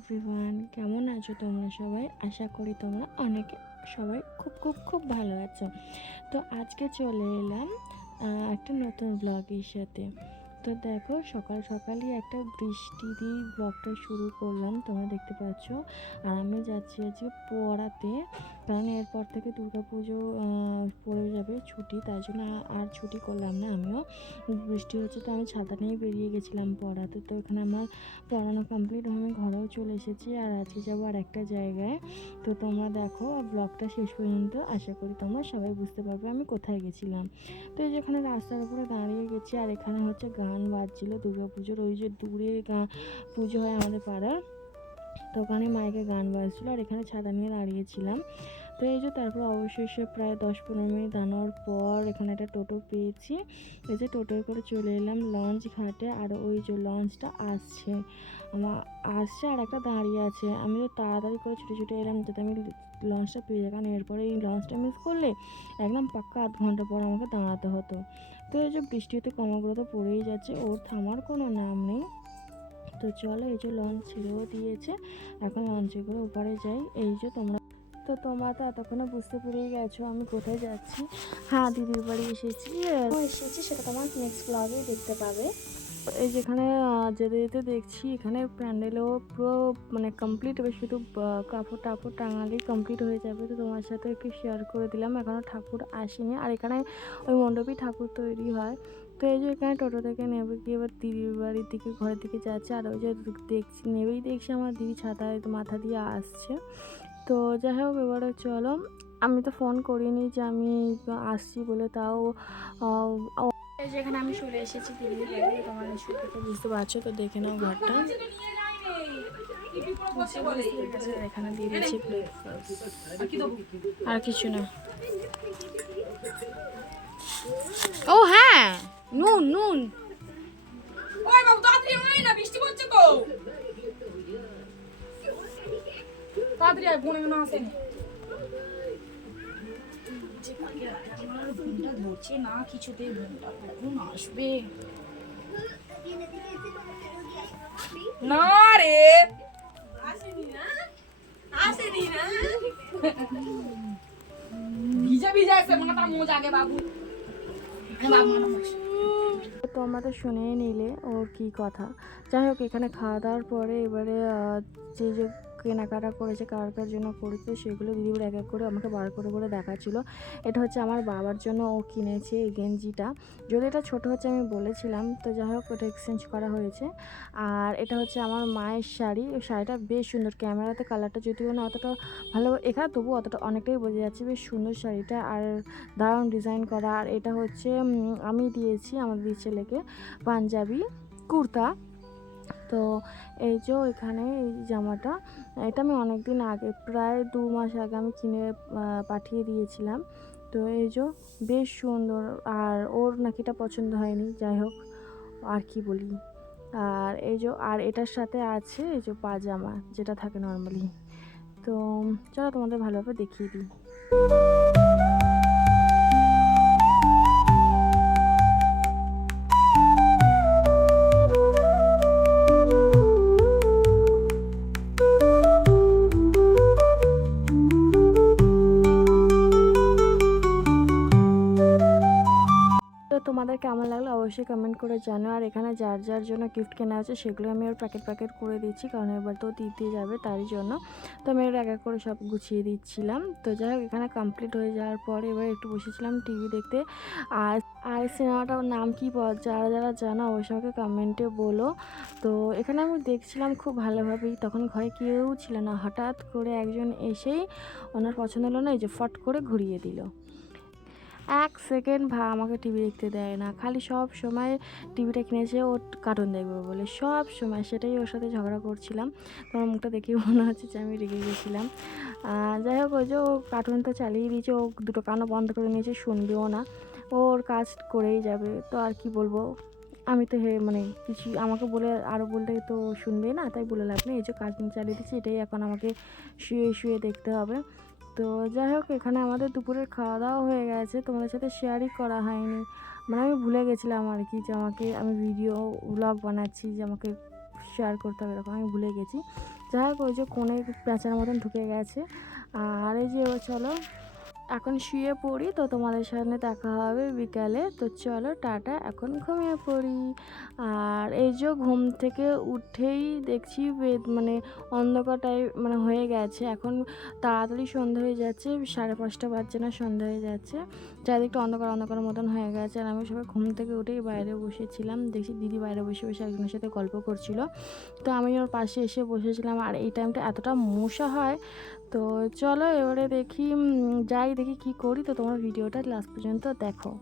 Everyone, কেমন আছো তোমরা সবাই? আশা করি তোমরা অনেকে সবাই খুব খুব খুব ভালো আছো। তো আজকে চলে এলাম একটা নতুন ব্লগের সাথে। তো দেখো, সকাল সকালই একটা বৃষ্টি দিয়ে ব্লগটা শুরু করলাম, তোমরা দেখতে পাচ্ছ। আর আমি যাচ্ছি আজকে পড়াতে, কারণ এরপর থেকে দুর্গাপুজো পড়ে যাবে ছুটি, তাই জন্য আর ছুটি করলাম না। আমিও বৃষ্টি হচ্ছে তো আমি ছাতা নিয়ে বেরিয়ে গেছিলাম পড়াতে। তো এখানে আমার পড়ানো কমপ্লিট, আমি ঘরেও চলে এসেছি। আর আজকে যাবো আর একটা জায়গায়। তো তোমরা দেখো ব্লগটা শেষ পর্যন্ত, আশা করি তোমরা সবাই বুঝতে পারবে আমি কোথায় গেছিলাম। তো এই যেখানে রাস্তার উপরে দাঁড়িয়ে গেছি, আর এখানে হচ্ছে গান বাজছিল দুর্গাপুজোর। ওই যে দূরে পুজো হয় আমাদের পাড়ার, তো ওখানে মাইকে গান বাজছিল, আর এখানে ছাতা নিয়ে দাঁড়িয়েছিলাম। তো এই যে তারপর অবশেষে প্রায় 10-15 মিনিট দাঁড়ানোর পর এখানে একটা টোটো পেয়েছি। এই যে টোটোয় করে চলে এলাম লঞ্চ ঘাটে। আর ওই যে লঞ্চটা আসছে আর একটা দাঁড়িয়ে আছে। আমি তো তাড়াতাড়ি করে ছুটে ছুটে এলাম যাতে আমি লঞ্চটা পেয়ে যাই, কারণ এরপরে এই লঞ্চটা মিস করলে একদম পাক্কা আধ ঘন্টা পর আমাকে দাঁড়াতে হতো। তো এই যে বৃষ্টিতে ক্রমাগত পড়েই যাচ্ছে, ওর থামার কোনো নাম নেই। তো চলো, এই যে লঞ্চ ছেড়েও দিয়েছে, এখন লঞ্চে করে উপরে যাই। এই যে তোমরা তো এতক্ষণে বুঝতে পেরেই গেছো আমি কোথায় যাচ্ছি। হ্যাঁ, দিদির বাড়ি এসেছি, সেটা তোমার নেক্সট ব্লগে দেখতে পাবে। এই যেখানে যেতে যেতে দেখছি এখানে প্যান্ডেলও পুরো মানে কমপ্লিট, এবার শুধু কাপড় টাপড় টাঙালেই কমপ্লিট হয়ে যাবে। তো তোমার সাথে একটু শেয়ার করে দিলাম, এখনও ঠাকুর আসেনি। আর এখানে ওই মণ্ডপেই ঠাকুর তৈরি হয়। তো এই যে এখানে টোটো থেকে নেবে গিয়ে এবার দিদির বাড়ির দিকে, ঘরের দিকে যাচ্ছে। আর ওই যে দেখছি আমার দিদি ছাতায় মাথা দিয়ে আসছে। তো যাই হোক, এবারে চলো, আমি তো ফোন করিনি যে আমি আসছি বলে, তাও যেখানে আমি চলে এসেছি দিদির বাড়ি, তোমার নিশ্চয়ই বুঝতে পারছো। তো দেখে নাও ঘরটা, এখানে দিয়ে দিচ্ছি ব্রেকফাস্ট, আর কিছু না। ও হ্যাঁ, নুন নুন। ওই বাবু তাড়াতাড়ি আয় না, বৃষ্টি পড়ছে তো। তাড়াতাড়ি আয়, বোন এখনো আসেনি। আমার বোনটা ধরছে না কিছুতে, বোনটা কখন আসবে না রে। আসেনি না ভিজা ভিজা আছে মাথা মোজ আগে বাবু। তোমরা তো শুনেই নিলে ওর কি কথা। যাই হোক, এখানে খাওয়া দাওয়ার পরে এবারে যে যে কেনাকাটা করেছে, কার কার জন্য করেছে, সেগুলো দিদিবার এক এক করে আমাকে বার করে করে দেখাচ্ছিল। এটা হচ্ছে আমার বাবার জন্য ও কিনেছে এই গেঞ্জিটা, যদি এটা ছোটো হচ্ছে আমি বলেছিলাম। তো যাই হোক, ওটা এক্সচেঞ্জ করা হয়েছে। আর এটা হচ্ছে আমার মায়ের শাড়ি, ওই শাড়িটা বেশ সুন্দর, ক্যামেরাতে কালারটা যদিও না অতটা ভালো, এখানে তবু অতটা অনেকটাই বোঝা যাচ্ছে, বেশ সুন্দর শাড়িটা, আর দারুণ ডিজাইন করা। আর এটা হচ্ছে আমি দিয়েছি আমার দিদি ছেলেকে পাঞ্জাবি কুর্তা। তো এই যে এখানে এই জামাটা, এটা আমি অনেক দিন আগে, প্রায় 2 মাস আগে আমি কিনে পাঠিয়ে দিয়েছিলাম। তো এই যে বেশ সুন্দর, আর ওর নাকি এটা পছন্দ হয়নি। যাই হোক, আর কি বলি। আর এই যে আর এটার সাথে আছে এই যে পাজামা, যেটা থাকে নর্মালি। তো চলো তোমাদের ভালোভাবে দেখিয়ে দিই। তোমাদের কেমন লাগলো অবশ্যই কমেন্ট করে জানো। আর এখানে যার যার জন্য গিফট কেনা আছে সেগুলো আমি ওর প্যাকেট করে দিচ্ছি, কারণ এবার তো দিতে যাবে তারই জন্য। তো আমি ওর এক এক করে সব গুছিয়ে দিচ্ছিলাম। তো যাই হোক, এখানে কমপ্লিট হয়ে যাওয়ার পরে এবার একটু বসেছিলাম টিভি দেখতে। আর আর সিনেমাটার নাম কি, যারা যারা জানো অবশ্যই আমাকে কমেন্টে বলো। তো এখানে আমি দেখছিলাম খুব ভালোভাবেই, তখন ঘরে কেউ ছিল না, হঠাৎ করে একজন এসেই ওনার পছন্দ হলো না, এই যে ফট করে ঘুরিয়ে দিল। 1 সেকেন্ড আমাকে টিভি দেখতে দেয় না, খালি সব সময় টিভিটা কিনেছে ও কার্টুন দেখবে বলে, সব সময় সেটাই ওর সাথে ঝগড়া করছিলাম। তোমার মুখটা দেখেই মনে হচ্ছে যে আমি রেগে গেছিলাম। যাই হোক, ওই যে ও কার্টুন তো চালিয়ে দিয়েছে, ও দুটো কানও বন্ধ করে নিয়েছে, শুনবেও না, ওর কাজ করেই যাবে। তো আর কি বলবো, আমি তো মানে কিছু আমাকে বলে আরও বললে তো শুনবেই না, তাই বলে লাভ নেই। এই যে কার্টুন চালিয়ে দিচ্ছি, এটাই এখন আমাকে শুয়ে শুয়ে দেখতে হবে। তো যাই হোক, এখানে আমাদের দুপুরের খাওয়া দাওয়া হয়ে গেছে, তোমাদের সাথে শেয়ারই করা হয়নি, মানে আমি ভুলে গেছিলাম আর কি, যে আমি ভিডিও ব্লগ বানাচ্ছি, যে আমাকে শেয়ার করতে হবে, এরকম আমি ভুলে গেছি। যাই হোক ওই যে কোণে প্যাঁচার মতন ঢুকে গেছে। আর এই যে চলো এখন শুয়ে পড়ি, তো তোমাদের সামনে দেখা হবে বিকালে। তো চলো টাটা, এখন ঘুমিয়ে পড়ি। আর এই যে ঘুম থেকে উঠেই দেখছি মানে অন্ধকার টাইপ মানে হয়ে গেছে, এখন তাড়াতাড়ি সন্ধ্যা হয়ে যাচ্ছে, 5:30 বাজছে না, সন্ধ্যা হয়ে যাচ্ছে, চারিদিকটা অন্ধকার অন্ধকার মতন হয়ে গেছে। আর আমি সবাই ঘুম থেকে উঠেই বাইরে বসেছিলাম, দেখছি দিদি বাইরে বসে বসে একজনের সাথে গল্প করছিল, তো আমি ওর পাশে এসে বসেছিলাম। আর এই টাইমটা এতটা মশা হয়। তো চলো এবারে দেখি যাই দেখি কি করি। তো তোমার ভিডিওটা লাস্ট পর্যন্ত দেখো।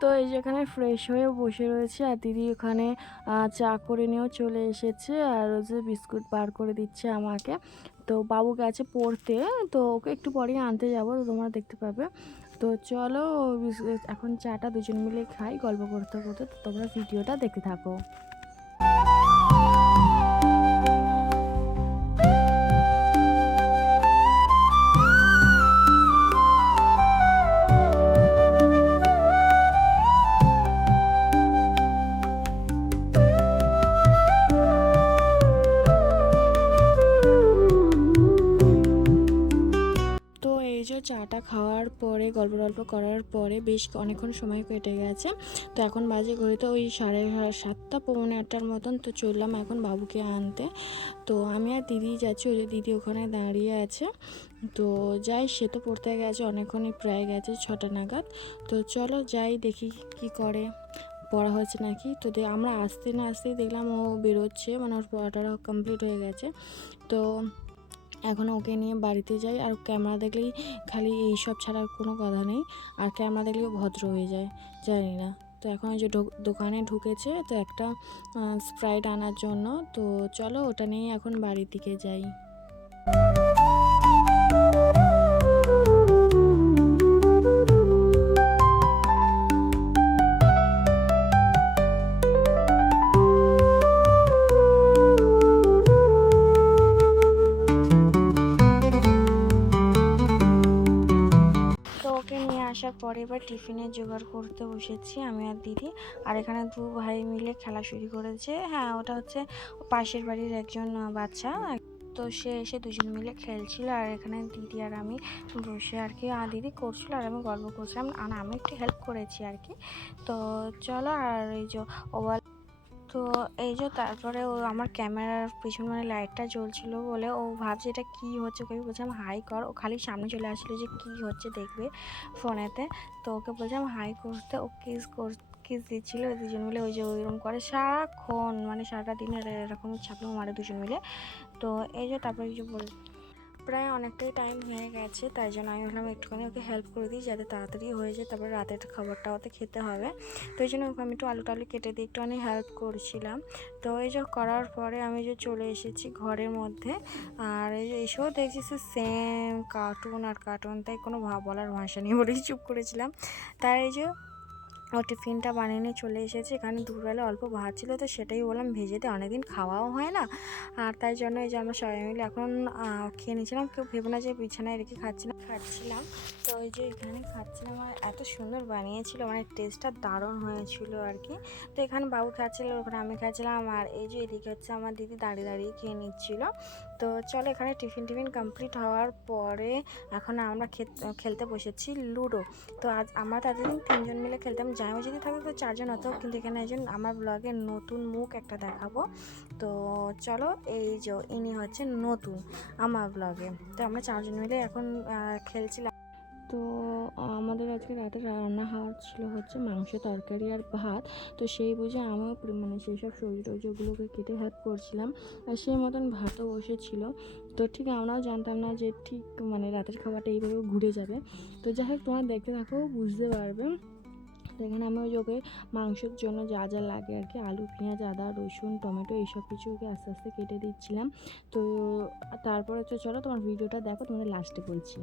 তো এই যেখানে ফ্রেশ হয়ে বসে রয়েছে, আর দিদি ওখানে চা করে নিয়েও চলে এসেছে, আর ও যে বিস্কুট বার করে দিচ্ছে আমাকে। তো বাবু গেছে পড়তে, তো ওকে একটু পরেই আনতে যাবো, তো তোমরা দেখতে পাবে। তো চলো এখন চাটা দুজন মিলে খাই গল্প করতে করতে। তো তোমরা ভিডিওটা দেখতে থাকো। তো এই যে চাটা খাওয়ার পরে গল্প টল্প করার পরে বেশ অনেকক্ষণ সময় কেটে গেছে। তো এখন বাজে ঘড়িতে ওই 7:30 পৌনে 8টার মতন। তো চললাম এখন বাবুকে আনতে। তো আমি আর দিদি যাচ্ছি, ওই যে দিদি ওখানে দাঁড়িয়ে আছে। তো যাই, সে তো পড়তে গেছে অনেকক্ষণই, প্রায় গেছে 6টা নাগাদ। তো চলো যাই দেখি কি করে, পড়া হয়েছে নাকি। তো আমরা আসতে না আসতেই দেখলাম ও বেরোচ্ছে, মানে ওর পড়াটা কমপ্লিট হয়ে গেছে। তো এখন ওকে নিয়ে বাড়িতে যাই। আর ক্যামেরা দেখলেই খালি এইসব ছাড়া কোনো কথা নেই, আর ক্যামেরা দেখলেও ভদ্র হয়ে যায়, জানি না। তো এখন ওই যে দোকানে ঢুকেছে, তো একটা স্প্রাইট আনার জন্য। তো চলো ওটা নিয়ে এখন বাড়ির দিকে যাই। আসার পরে এবার টিফিনের জোগাড় করতে বসেছি আমি আর দিদি। আর এখানে দু ভাই মিলে খেলা শুরু করেছে। হ্যাঁ, ওটা হচ্ছে পাশের বাড়ির একজন বাচ্চা, তো সে এসে দুজন মিলে খেলছিল। আর এখানে দিদি আর আমি বসে আর কি, দিদি করছিল আর আমি গল্প করছিলাম, আর আমি একটু হেল্প করেছি আর কি। তো চলো, আর এই যে তো এই যে তারপরে ও আমার ক্যামেরার পিছন মানে লাইটটা জ্বলছিল বলে ও ভাবছে এটা কি হচ্ছে, ওকে বলছিলাম হাই কর, ও খালি সামনে চলে আসলো যে কি হচ্ছে দেখবে ফোনেতে। তো ওকে বলছিলাম হাই করতে, ও কিস দিচ্ছিল দুজন মিলে, ওই যে ওইরকম করে সারাক্ষণ, মানে সারাটা দিনের এরকম ছাপলো মারে দুজন মিলে। তো এই যে তারপরে কিছু প্রায় অনেকটাই টাইম হয়ে গেছে, তাই জন্য আমি ভাবলাম একটুখানি ওকে হেল্প করে দিই যাতে তাড়াতাড়ি হয়ে যায়, তারপরে রাতের খাবারটা ওতে খেতে হবে। তো এই জন্য ওকে আমি একটু আলু টালু কেটে দিয়ে একটুখানি হেল্প করছিলাম। তো এই যে করার পরে আমি যে চলে এসেছি ঘরের মধ্যে। আর এই যে এসেও দেখছি সেম কার্টুন, তাই কোনো বলার ভাষা নেই বলেই চুপ করেছিলাম। তাই এই যে ও টিফিনটা বানিয়ে নিয়ে চলে এসেছে। এখানে দুপুরবেলা অল্প ভাত ছিল, তো সেটাই বললাম ভেজে দিয়ে, অনেকদিন খাওয়াও হয় না। আর তাই জন্য এই যে আমরা সবাই মিলে এখন খেয়ে নিয়েছিলাম, কেউ ভেবে না যে বিছানায় রেখে খাচ্ছিলাম। তো ওই যে এখানে খাচ্ছিলাম, আর এত সুন্দর বানিয়েছিল, মানে টেস্টটা দারুণ হয়েছিল আর কি। তো এখানে বাবু খাচ্ছিল, ওখানে আমি খাচ্ছিলাম, আর এই যে এদিকে হচ্ছে আমার দিদি দাঁড়িয়ে দাঁড়িয়ে খেয়ে নিচ্ছিল। তো চলো, এখানে টিফিন কমপ্লিট হওয়ার পরে এখন আমরা খেলতে বসেছি লুডো। তো আজ আমরা এতদিন 3জন মিলে খেলতাম, জামাই যদি থাকে তো 4জন হতো, কিন্তু এখানে একজন আমার ব্লগে নতুন মুখ একটা দেখাবো। তো চলো, এই যে ইনি হচ্ছে নতুন আমার ব্লগে। তো আমরা 4জন মিলে এখন খেলছিলাম। তো আমাদের আজকে রাতে রান্না হচ্ছে মাংস, তরকারি আর ভাত। তো সেই বুঝে আমিও মানে সেই সব সবজি ওগুলোকে কেটে হেল্প করছিলাম, আর সেই মতন ভাতও বসেছিল। তো ঠিক আমরাও জানতাম না যে ঠিক মানে রাতের খাবারটা এইভাবে ঘুরে যাবে। তো যাই হোক, তোমরা দেখতে থাকো, বুঝতে পারবে। তো এখানে আমি ওই যে মাংসের জন্য যা যা লাগে আর কি, আলু, পেঁয়াজ, আদা, রসুন, টমেটো এইসব কিছু ওকে আস্তে আস্তে কেটে দিচ্ছিলাম। তো তারপরে তো চলো তোমার ভিডিওটা দেখো, তোমাদের লাস্টে বলছি।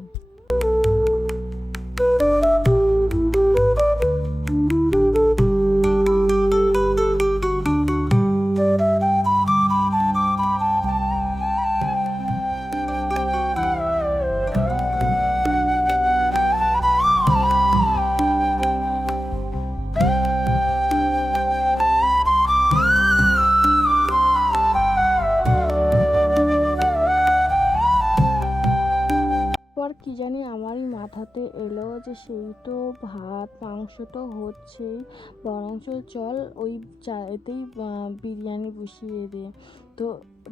বলছে সেই তো ভাত মাংস তো হচ্ছেই, বরঞ্চ চল ওই এতেই বিরিয়ানি বসিয়ে দে। তো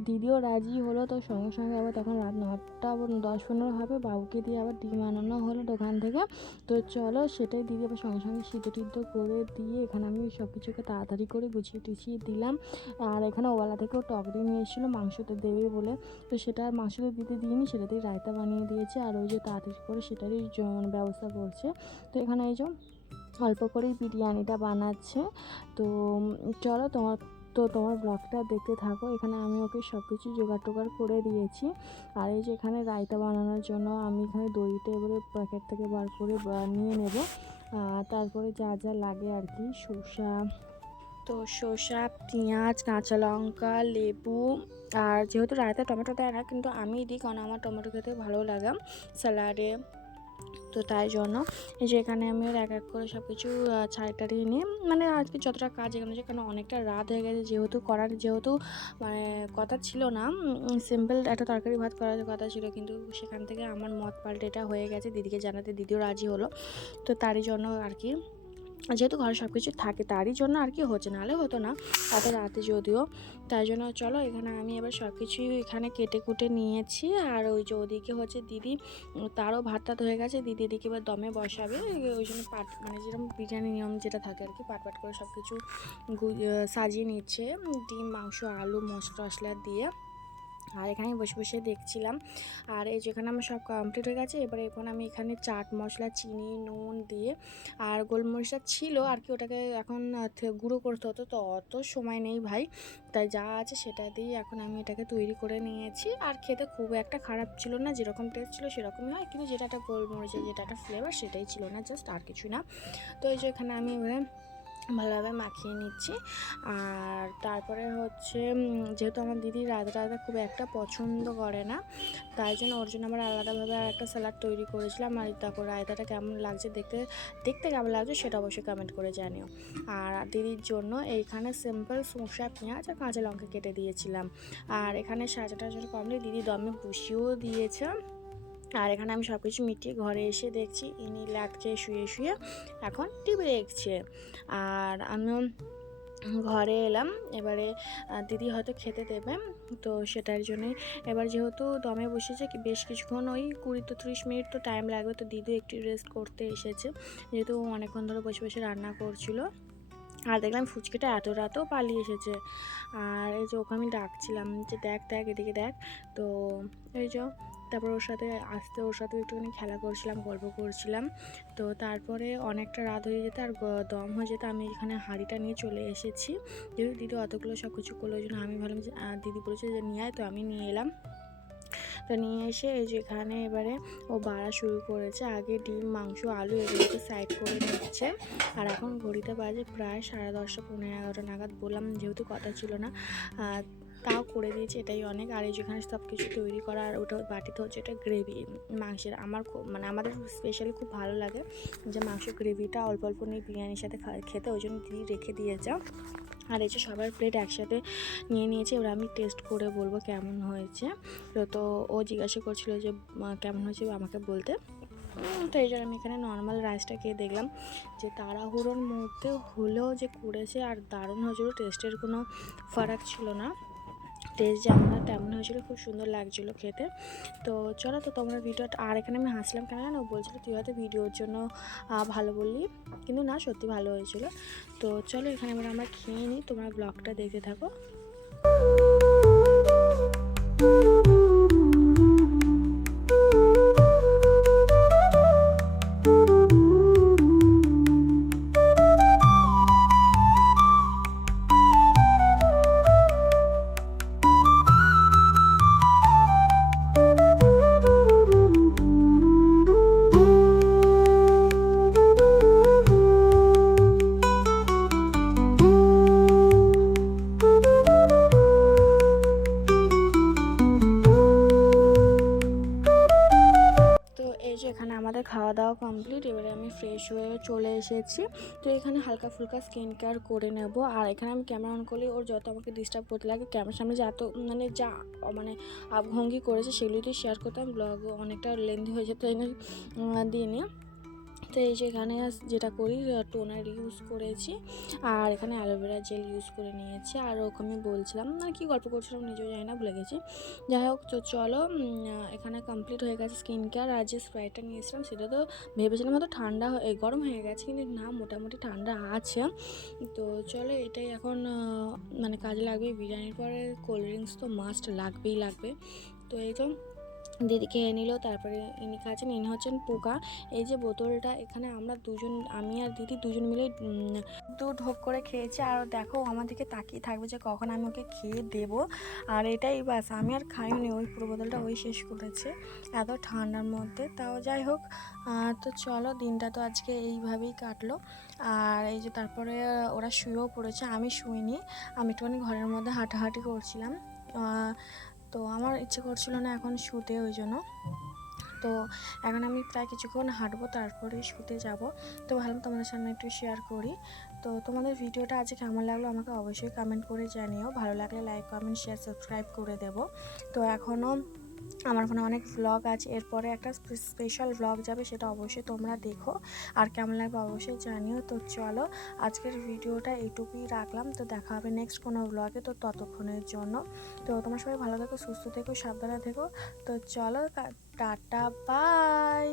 দিদিও রাজি হলো। তো সঙ্গে সঙ্গে আবার তখন রাত 9টা 10-15 হবে, বাবুকে দিয়ে আবার ডিম আনানো হলো দোকান থেকে। তো চলো সেটাই দিদি আবার সঙ্গে সঙ্গে সিদ্ধ টিদ্ধ করে দিয়ে এখানে আমি সব কিছুকে তাড়াতাড়ি করে গুছিয়ে টুছিয়ে দিলাম। আর এখানে ওবেলা থেকেও টক দিয়ে নিয়ে এসেছিলো মাংসতে দেবে বলে, তো সেটা মাংসতে দিতে দিইনি, সেটাতেই রায়তা বানিয়ে দিয়েছে। আর ওই যে তাড়াতাড়ি করে সেটারই ব্যবস্থা করছে। তো এখানে এই যে অল্প করেই বিরিয়ানিটা বানাচ্ছে। তো চলো তোমার ব্লগটা দেখতে থাকো। এখানে আমি ওকে সব কিছু জোগাড় টোগাড় করে দিয়েছি। আর এই যে এখানে রায়তা বানানোর জন্য আমি এখানে দইটা এবারে প্যাকেট থেকে বার করে নিয়ে নেব। তারপরে যা যা লাগে আর কি, শসা, পেঁয়াজ, কাঁচা লঙ্কা, লেবু। আর যেহেতু রায়তা টমেটো দেয় না, কিন্তু আমি দিই কারণ আমার টমেটো খেতে ভালো লাগে স্যালাডে। তো তাই জন্য যে এখানে আমি এক এক করে সব কিছু ছাড়িয়ে নিয়ে মানে আজকে যতটা কাজ এখানে যেখানে অনেকটা রাত হয়ে গেছে, যেহেতু মানে কথা ছিল না, সিম্পল একটা তরকারি ভাত করার কথা ছিল, কিন্তু সেখান থেকে আমার মত পাল্টে এটা হয়ে গেছে। দিদিকে জানাতে দিদিও রাজি হলো। তো তারই জন্য আর কি, যেহেতু ঘরে সব কিছু থাকে তারই জন্য আর কি হচ্ছে, নাহলে হতো না এত রাতে যদিও। তাই জন্য চলো এখানে আমি এবার সব কিছুই এখানে কেটে কুটে নিয়েছি। আর ওই যে ওদিকে হচ্ছে দিদি, তারও ভাত টাত হয়ে গেছে, দিদি এদিকে এবার দমে বসাবে। ওই জন্য মানে যেরকম বিরিয়ানি নিয়ম যেটা থাকে আর কি, পাট করে সব কিছু সাজিয়ে নিচ্ছে, ডিম মাংস আলু মশলা দিয়ে। আর এখানে বসে বসে দেখছিলাম। আর এই যেখানে আমার সব কমপ্লিট হয়ে গেছে, এবারে এখন আমি এখানে চাট মশলা, চিনি, নুন দিয়ে আর গোলমরিচটা ছিল আর কি, ওটাকে এখন গুঁড়ো করতে হতো, তো অত সময় নেই ভাই, তাই যা আছে সেটা দিয়েই এখন আমি এটাকে তৈরি করে নিয়েছি। আর খেতে খুব একটা খারাপ ছিল না, যেরকম টেস্ট ছিল সেরকমই হয়, কিন্তু যেটা একটা গোলমরিচের যেটা একটা ফ্লেভার সেটাই ছিল না, জাস্ট আর কিছু না। তো এই যে এখানে আমি ভালোভাবে মাখিয়ে নিচ্ছি। আর তারপরে হচ্ছে যেহেতু আমার দিদি রায়তা খুব একটা পছন্দ করে না, তাই জন্য ওর জন্য আমরা আলাদাভাবে আর একটা স্যালাড তৈরি করেছিলাম। আর তারপর রায়তাটা কেমন লাগছে দেখতে কেমন লাগছে সেটা অবশ্যই কমেন্ট করে জানিও। আর দিদির জন্য এইখানে সিম্পল শসা, পেঁয়াজ আর কাঁচা লঙ্কা কেটে দিয়েছিলাম। আর এখানে সাজাটা কমপ্লিট, দিদি দমে বসিয়েও দিয়েছে। আর এখানে আমি সব কিছু মিটিয়ে ঘরে এসে দেখছি ইনি ল্যাদ খেয়ে শুয়ে এখন টিভি দেখছে। আর আমিও ঘরে এলাম। এবারে দিদি হয়তো খেতে দেবে, তো সেটার জন্যই এবার যেহেতু দমে বসেছে বেশ কিছুক্ষণ, ওই 20-30 মিনিট তো টাইম লাগবে, তো দিদি একটু রেস্ট করতে এসেছে, যেহেতু অনেকক্ষণ ধরে বসে বসে রান্না করছিল। আর দেখলাম ফুচকিটা এত রাতেও পালিয়ে এসেছে। আর এই যে ওকে আমি ডাকছিলাম যে দেখ এদিকে দেখ। তো এই যে তারপর ওর সাথে একটুখানি খেলা করছিলাম, গল্প করছিলাম। তো তারপরে অনেকটা রাত হয়ে যেত আর দম হয়ে যেত, আমি এখানে হাঁড়িটা নিয়ে চলে এসেছি। যেহেতু দিদি অতগুলো সব কিছু করলো, ওই জন্য আমি ভাবলাম যে দিদি বলেছে যে নিয়ে আয়, তো আমি নিয়ে এলাম। তো নিয়ে এসে এই যে এখানে এবারে ও বাড়া শুরু করেছে। আগে ডিম মাংস আলু এগুলোকে সাইড করে নিচ্ছে। আর এখন ঘড়িতে বাজে প্রায় 10:30 11 নাগাদ। বললাম যেহেতু কথা ছিল না, তাও করে দিয়েছি, এটাই অনেক। আর এই যেখানে সব কিছু তৈরি করা, আর ওটা বাটিতে হচ্ছে এটা গ্রেভি মাংসের। আমার আমাদের স্পেশালি খুব ভালো লাগে যে মাংস গ্রেভিটা অল্প অল্প নিয়ে বিরিয়ানির সাথে খেতে, ওই জন্য দিদি রেখে দিয়েছে। আর এই যে সবার প্লেট একসাথে নিয়ে নিয়েছি, এবার আমি টেস্ট করে বলবো কেমন হয়েছে। তো ও জিজ্ঞাসা করছিল যে কেমন হয়েছে আমাকে বলতে। তো এই জন্য আমি এখানে নর্মাল রাইসটা খেয়ে দেখলাম যে তাড়াহুড়োর মধ্যে হলেও যে করেছে আর দারুণ হয়েছিল, টেস্টের কোনো ফারাক ছিল না, টেস্ট যেমন তেমন হয়েছিল, খুব সুন্দর লাগছিলো খেতে। তো চলো তো তোমরা ভিডিওটা, আর এখানে আমি হাসলাম কেন ও বলছিল তুই হয়তো ভিডিওর জন্য ভালো বললি, কিন্তু না সত্যি ভালো হয়েছিল। তো চলো এখানে আমরা খেয়ে নিই, তোমরা ব্লগটা দেখতে থাকো। এখানে আমাদের খাওয়া দাওয়া কমপ্লিট, এবারে আমি ফ্রেশ হয়ে চলে এসেছি। তো এখানে হালকা ফুলকা স্কিন কেয়ার করে নেব। আর এখানে আমি ক্যামেরা অন করলে ওর যত আমাকে ডিস্টার্ব করতে লাগে, ক্যামেরার সামনে যত যা ভঙ্গি করেছে সেগুলোই শেয়ার করতাম, ব্লগ অনেকটা লেন্দি হয়ে যেত দিয়ে নিয়ে। তো এই যে এখানে যেটা করি টোনার ইউজ করেছি আর এখানে অ্যালোভেরা জেল ইউজ করে নিয়েছি। আর ওকে আমি বলছিলাম মানে কী গল্প করছিলাম নিজেও জানি না, ভুলে গেছি। যাই হোক, তো চলো এখানে কমপ্লিট হয়ে গেছে স্কিন কেয়ার। আর যে স্প্রাইটটা নিয়েছিলাম সেটা তো ভেবেছিলাম হয়তো ঠান্ডা গরম হয়ে গেছে, কিন্তু না, মোটামুটি ঠান্ডা আছে। তো চলো এটাই এখন মানে কাজে লাগবে। বিরিয়ানির পরে কোল্ড ড্রিঙ্কস তো মাস্ট লাগবে। তো এই তো দিদি খেয়ে নিল, তারপরে ইনি খাচ্ছেন, ইনি হচ্ছেন পোকা। এই যে বোতলটা এখানে আমরা দুজন, আমি আর দিদি দুজন মিলে দু ঢোক করে খেয়েছি। আর দেখো আমার দিকে তাকিয়ে থাকবে যে কখন আমি ওকে খেয়ে দেবো। আর এটাই বাস, আমি আর খাইনি, ওই পুরো বোতলটা ওই শেষ করেছে এত ঠান্ডার মধ্যে। তাও যাই হোক, তো চলো দিনটা তো আজকে এইভাবেই কাটলো। আর এই যে তারপরে ওরা শুয়েও পড়েছে, আমি শুইনি, আমি একটুখানি ঘরের মধ্যে হাঁটাহাঁটি করছিলাম। তো আমার ইচ্ছে করছিল না এখন শুতে, ওই জন্য। তো এখন আমি প্রায় কিছুক্ষণ হাঁটবো, তারপরেই শুতে যাব। তো ভাবলাম তোমাদের সামনে একটু শেয়ার করি। তো তোমাদের ভিডিওটা আজকে কেমন লাগলো আমাকে অবশ্যই কমেন্ট করে জানিও। ভালো লাগলে লাইক, কমেন্ট, শেয়ার, সাবস্ক্রাইব করে দেবো। তো এখনও আমার ফোনে অনেক ভ্লগ আছে, এরপরে একটা স্পেশাল ভ্লগ যাবে, সেটা অবশ্যই তোমরা দেখো। আর কেমন লাগবে অবশ্যই জানিও। তো চলো আজকের ভিডিওটা এইটুকুই রাখলাম। তো দেখা হবে নেক্সট কোনো ভ্লগে। তো ততক্ষণের জন্য তো তোমরা সবাই ভালো থেকো, সুস্থ থেকো, সাবধানে থেকো। তো চলো টাটা, বাই।